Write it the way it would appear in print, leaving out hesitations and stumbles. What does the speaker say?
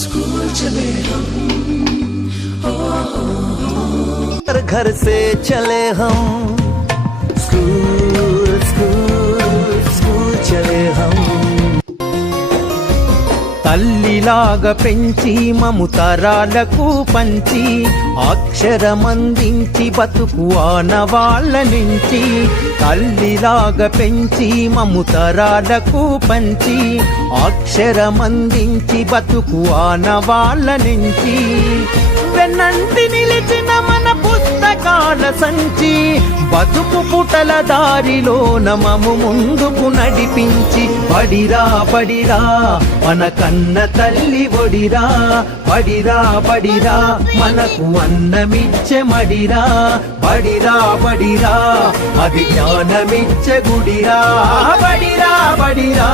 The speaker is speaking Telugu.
स्कूल चले हम, घर से चले हम, स्कूल स्कूल स्कूल चले हम। తల్లిలాగా పెంచి మము తరాలకు పంచి అక్షరమందించి బతుకు ఆనవాళ్ళ నుంచి, తల్లిలాగా పెంచి మము తరాలకు పంచి అక్షరమందించి బతుకు ఆనవాళ్ళ నుంచి, వెన్నంటి నిలిచిన మన పుస్తకాల సంచి బతుకు పుటల దారిలో నమము ముందుకు నడిపించి, పడిరా పడిరా మన కన్న తల్లి ఒడిరా, పడిరా పడిరా మనకు అన్నమిచ్చే మడిరా, బడిరా బడిరా అది జ్ఞానమిచ్చే గుడిరా, బడిరా బడిరా